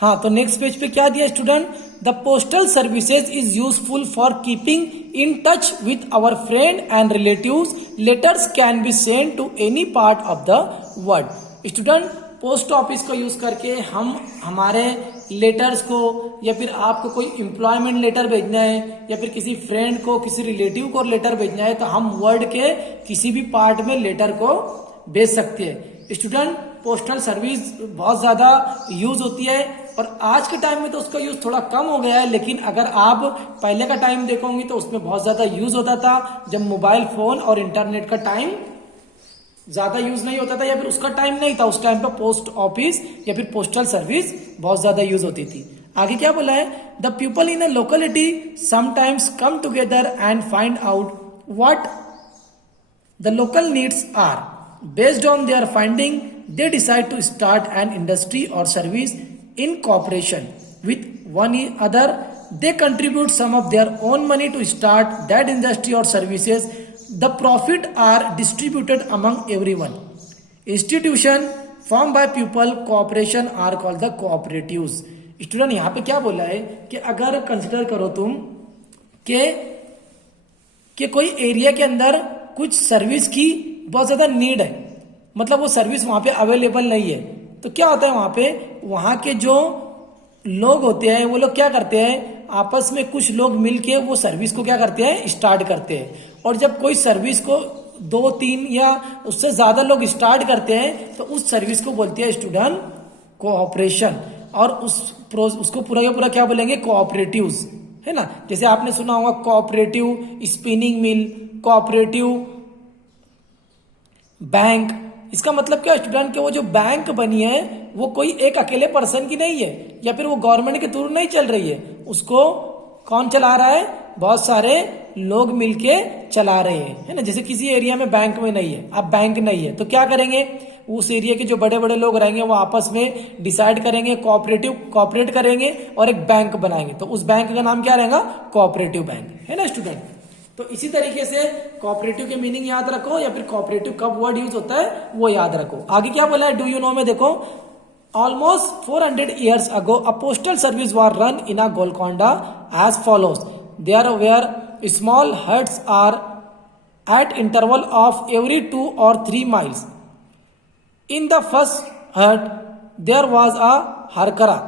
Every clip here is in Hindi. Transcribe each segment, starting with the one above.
हाँ, तो नेक्स्ट पेज पे क्या दिया student, the postal services is useful for keeping in touch with our friend and relatives, letters can be send to any part of the world. Student, post office को यूज करके हम हमारे लेटर्स को या फिर आपको कोई एम्प्लॉयमेंट लेटर भेजना है या फिर किसी फ्रेंड को किसी रिलेटिव को लेटर भेजना है तो हम वर्ल्ड के किसी भी पार्ट में लेटर को भेज सकते हैं। स्टूडेंट, पोस्टल सर्विस बहुत ज्यादा यूज होती है और आज के टाइम में तो उसका यूज थोड़ा कम हो गया है, लेकिन अगर आप पहले का टाइम देखोगे तो उसमें बहुत ज्यादा यूज होता था जब मोबाइल फोन और इंटरनेट का टाइम ज्यादा यूज नहीं होता था या फिर उसका टाइम नहीं था। उस टाइम पे पोस्ट ऑफिस या फिर पोस्टल सर्विस बहुत ज्यादा यूज होती थी। आगे क्या बोला है, the people in a locality sometimes come together and find out what the local needs are. Based on their finding they decide to start an industry or service in cooperation with one other. They contribute some of their own money to start that industry or services. The profit are distributed among everyone. Institution formed by people cooperation are called the cooperatives. Student, यहाँ पे क्या बोला है कि अगर कंसिडर करो तुम कि कोई एरिया के अंदर कुछ सर्विस की बहुत ज्यादा नीड है, मतलब वो सर्विस वहां पे अवेलेबल नहीं है, तो क्या होता है वहां पे वहां के जो लोग होते हैं वो लोग क्या करते हैं, आपस में कुछ लोग मिलके वो सर्विस को क्या करते हैं, स्टार्ट करते हैं। और जब कोई सर्विस को 2-3 या उससे ज्यादा लोग स्टार्ट करते हैं तो उस सर्विस को बोलते हैं स्टूडेंट कोऑपरेशन, और उसको पूरा का पूरा क्या बोलेंगे, कोऑपरेटिव्स, है ना। जैसे आपने सुना होगा cooperative spinning mill, cooperative bank. इसका मतलब क्या स्टूडेंट के वो जो बैंक बनी है वो कोई एक अकेले पर्सन की नहीं है या फिर वो गवर्नमेंट के थ्रू नहीं चल रही है, उसको कौन चला रहा है, बहुत सारे लोग मिलके चला रहे हैं, है ना। जैसे किसी एरिया में बैंक में नहीं है, अब बैंक नहीं है तो क्या करेंगे, उस एरिया के जो बड़े बड़े लोग रहेंगे वो आपस में डिसाइड करेंगे, कोऑपरेट करेंगे और एक बैंक बनाएंगे, तो उस बैंक का नाम क्या रहेगा, कोऑपरेटिव बैंक, है ना स्टूडेंट। तो इसी तरीके से कोऑपरेटिव के मीनिंग याद रखो या फिर कोऑपरेटिव कब वर्ड यूज होता है वो याद रखो। आगे क्या बोला है, डू यू नो में देखो, almost 400 years ago a postal service was run in a Golconda as follows. There were small huts are at interval of every 2 or 3 miles. In the first hut there was a harkara.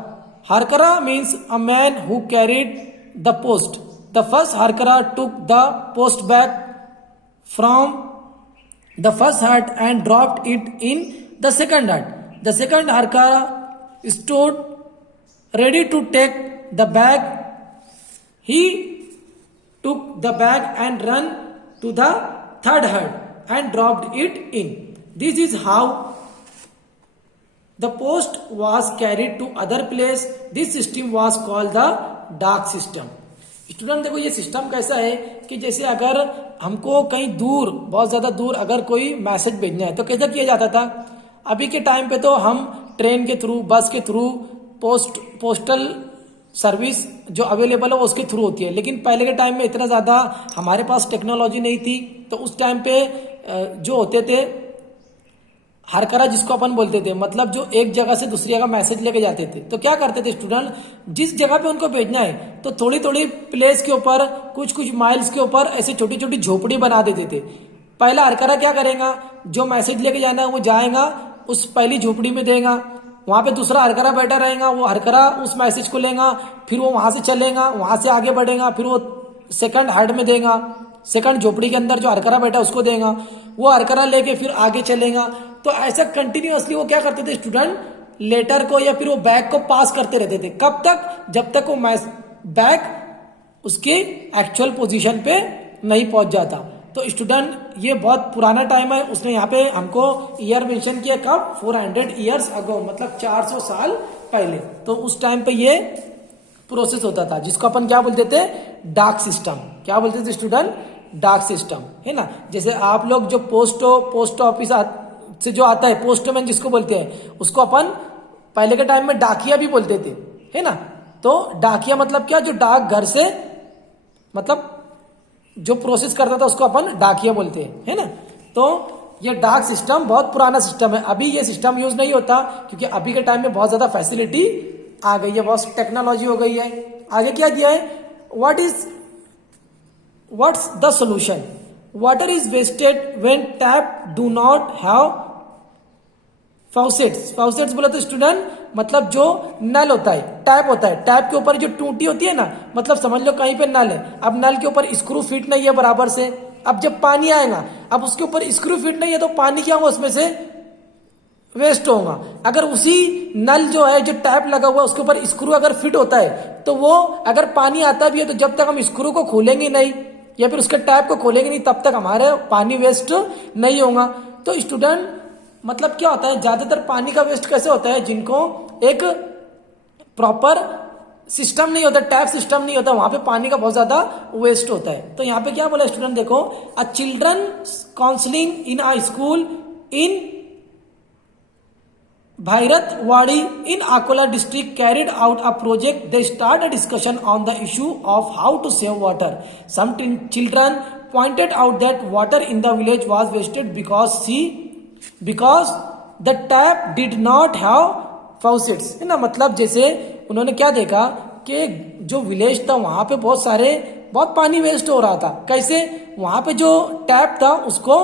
Harkara means a man who carried the post. The first harkara took the post back from the first hut and dropped it in the second hut. The second harkara stood ready to take the bag. He took the bag and ran to the third hut and dropped it in. This is how the post was carried to other place. This system was called the डाक सिस्टम। स्टूडेंट देखो ये सिस्टम कैसा है कि जैसे अगर हमको कहीं दूर, बहुत ज्यादा दूर अगर कोई मैसेज भेजना है तो कैसा किया जाता था, अभी के टाइम पे तो हम ट्रेन के थ्रू, बस के थ्रू, पोस्टल सर्विस जो अवेलेबल है वो उसके थ्रू होती है, लेकिन पहले के टाइम में इतना ज्यादा हमारे पास टेक्नोलॉजी नहीं थी, तो उस टाइम पे जो होते थे हरकरा जिसको अपन बोलते थे, मतलब जो एक जगह से दूसरी जगह मैसेज लेके जाते थे, तो क्या करते थे स्टूडेंट, जिस जगह पे उनको भेजना है तो थोड़ी थोड़ी प्लेस के ऊपर, कुछ कुछ माइल्स के ऊपर ऐसी छोटी छोटी झोपड़ी बना देते थे। पहला हरकरा क्या करेगा, जो मैसेज लेके जाना है वो जाएगा उस पहली झोपड़ी में देगा, वहां पे दूसरा हरकरा बैठा रहेगा, वो हरकरा उस मैसेज को लेगा, फिर वो वहां से चलेगा, वहां से आगे बढ़ेगा, फिर वो सेकंड हट में देगा, सेकंड झोपड़ी के अंदर जो हरकरा बैठा उसको देगा, वो हरकरा लेके फिर आगे चलेगा। तो ऐसा कंटिन्यूअसली वो क्या करते थे स्टूडेंट, लेटर को या फिर वो बैग को पास करते रहते थे। कब तक, जब तक वो बैग उसके एक्चुअल पोजीशन पे नहीं पहुंच जाता। तो स्टूडेंट ये बहुत पुराना टाइम है, उसने यहाँ पे हमको ईयर मेंशन किया, कब, 400 years ago, मतलब 400 साल पहले। तो उस टाइम पे ये प्रोसेस होता था जिसको अपन क्या बोलते थे, डाक सिस्टम। क्या बोलते थे स्टूडेंट, डाक सिस्टम, है ना। जैसे आप लोग जो पोस्ट ऑफिस से जो आता है, पोस्टमैन जिसको बोलते हैं, उसको अपन पहले के टाइम में डाकिया भी बोलते थे, है ना। तो डाकिया मतलब क्या, जो डाक घर से मतलब जो प्रोसेस करता था उसको अपन डाकिया बोलते हैं, है ना। तो ये डाक सिस्टम बहुत पुराना सिस्टम है, अभी ये सिस्टम यूज नहीं होता क्योंकि अभी के टाइम में बहुत ज्यादा फैसिलिटी आ गई है, बहुत टेक्नोलॉजी हो गई है। आगे क्या दिया है, what's the solution, water is wasted when tap do not have faucets. Faucets बोला तो स्टूडेंट मतलब जो नल होता है, टैप होता है, टैप के ऊपर जो टूटी होती है ना, मतलब समझ लो कहीं पे नल है, अब नल के ऊपर स्क्रू फिट नहीं है बराबर से, अब जब पानी आएगा अब उसके ऊपर स्क्रू फिट नहीं है तो पानी क्या होगा, उसमें से वेस्ट होगा। अगर उसी नल जो है, जो टैप लगा हुआ है उसके ऊपर स्क्रू अगर फिट होता है तो वो अगर पानी आता भी है तो जब तक हम स्क्रू को खोलेंगे नहीं या फिर उसके टैप को खोलेंगे नहीं तब तक हमारे पानी वेस्ट नहीं होगा। तो स्टूडेंट मतलब क्या होता है, ज्यादातर पानी का वेस्ट कैसे होता है, जिनको एक प्रॉपर सिस्टम नहीं होता, टैप सिस्टम नहीं होता, वहां पे पानी का बहुत ज्यादा वेस्ट होता है। तो यहाँ पे क्या बोला स्टूडेंट, देखो, a children counselling in a school in Bhairatwadi in Akola district carried out a project. They started a discussion on the issue of how to save water. Some children pointed out that water in the village was wasted because the tap did not have faucets. है ना, मतलब जैसे उन्होंने क्या देखा कि जो विलेज था वहां पे बहुत पानी वेस्ट हो रहा था। कैसे, वहां पे जो टैप था उसको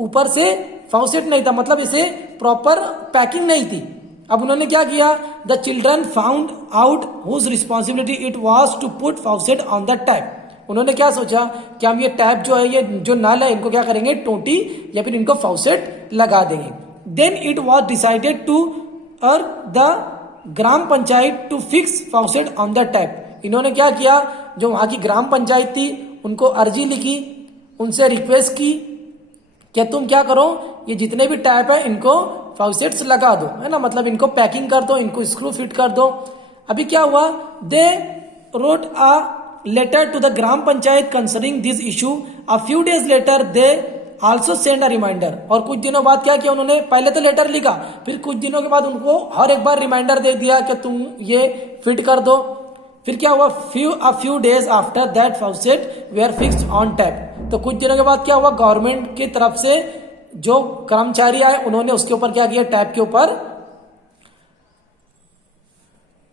ऊपर से फाउसेट नहीं था, मतलब इसे प्रॉपर पैकिंग नहीं थी। अब उन्होंने क्या किया, the children found out whose responsibility it was to put faucet on the tap. उन्होंने क्या सोचा कि हम ये टैप जो है, ये जो नल है, इनको क्या करेंगे, टोटी या फिर इनको फाउसेट लगा देंगे। Then it was decided to urge the gram panchayat to fix faucet on the tap. इन्होंने क्या किया, जो वहां की ग्राम पंचायत थी उनको अर्जी लिखी, उनसे रिक्वेस्ट की क्या तुम क्या करो, ये जितने भी टैप है इनको फाउसेट्स लगा दो, है ना, मतलब इनको पैकिंग कर दो, इनको स्क्रू फिट कर दो। अभी क्या हुआ, they wrote a letter to the gram panchayat concerning this issue. A few days later they also send a reminder. और कुछ दिनों बाद क्या किया उन्होंने, पहले तो लेटर लिखा, फिर कुछ दिनों के बाद उनको हर एक बार रिमाइंडर दे दिया कि तुम ये फिट कर दो। फिर क्या हुआ, a few days after that faucet were fixed on tap। तो कुछ दिनों के बाद क्या हुआ, गवर्नमेंट की तरफ से जो कर्मचारी आए उन्होंने उसके ऊपर क्या किया, टैप के ऊपर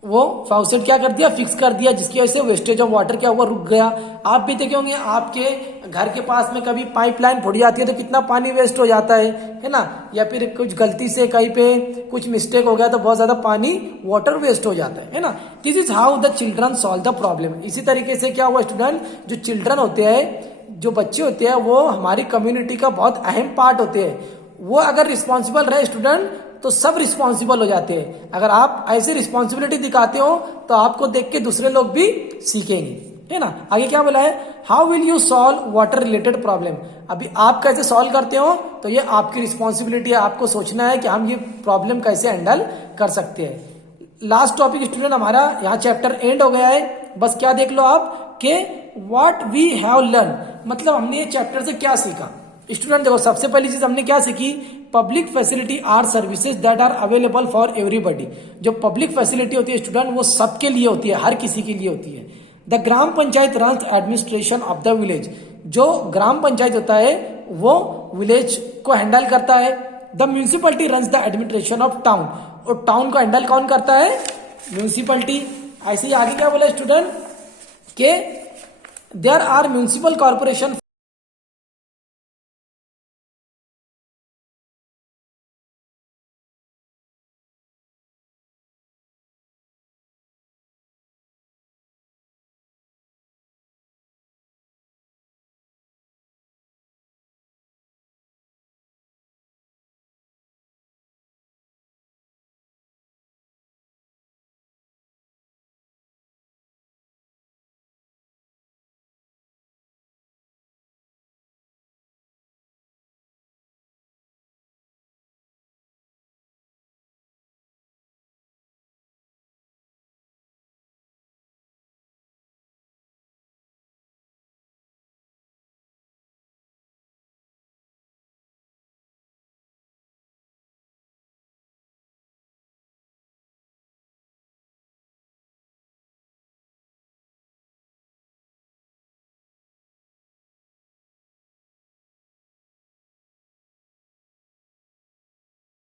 वो फाउसेट क्या कर दिया, फिक्स कर दिया, जिसकी वजह से वेस्टेज ऑफ वाटर क्या हुआ, रुक गया। आप भी देखे होंगे आपके घर के पास में कभी पाइपलाइन फूट जाती है तो कितना पानी वेस्ट हो जाता है ना, या फिर कुछ गलती से कहीं पे कुछ मिस्टेक हो गया तो बहुत ज्यादा पानी वाटर वेस्ट हो जाता है ना। This is how the children solve the problem. इसी तरीके से क्या हुआ स्टूडेंट, जो चिल्ड्रन होते हैं, जो बच्चे होते हैं, वो हमारी कम्युनिटी का बहुत अहम पार्ट होते हैं। वो अगर रिस्पॉन्सिबल रहे स्टूडेंट तो सब रिस्पॉन्सिबल हो जाते हैं। अगर आप ऐसी रिस्पॉन्सिबिलिटी दिखाते हो तो आपको देख के दूसरे लोग भी सीखेंगे, है ना। आगे क्या बोला है, how will you solve water related problem. अभी आप कैसे सॉल्व करते हो तो ये आपकी रिस्पॉन्सिबिलिटी है, आपको सोचना है कि हम ये प्रॉब्लम कैसे हैंडल कर सकते हैं। लास्ट टॉपिक स्टूडेंट हमारा यहाँ चैप्टर एंड हो गया है। बस क्या देख लो आप कि व्हाट वी हैव लर्न, मतलब हमने ये चैप्टर से क्या सीखा। स्टूडेंट देखो, सबसे पहली चीज हमने क्या सीखी, public facility or services that are available for everybody. जो पब्लिक फैसिलिटी होती है स्टूडेंट वो सबके लिए होती है, हर किसी के लिए होती है। The gram panchayat runs administration of the village. जो ग्राम पंचायत होता है वो विलेज को हैंडल करता है। The municipality runs the administration of town. और टाउन को हैंडल कौन करता है, म्यूनिसिपलिटी। ऐसे ही आगे क्या बोला स्टूडेंट के देयर आर म्यूनिसिपल कॉर्पोरेशन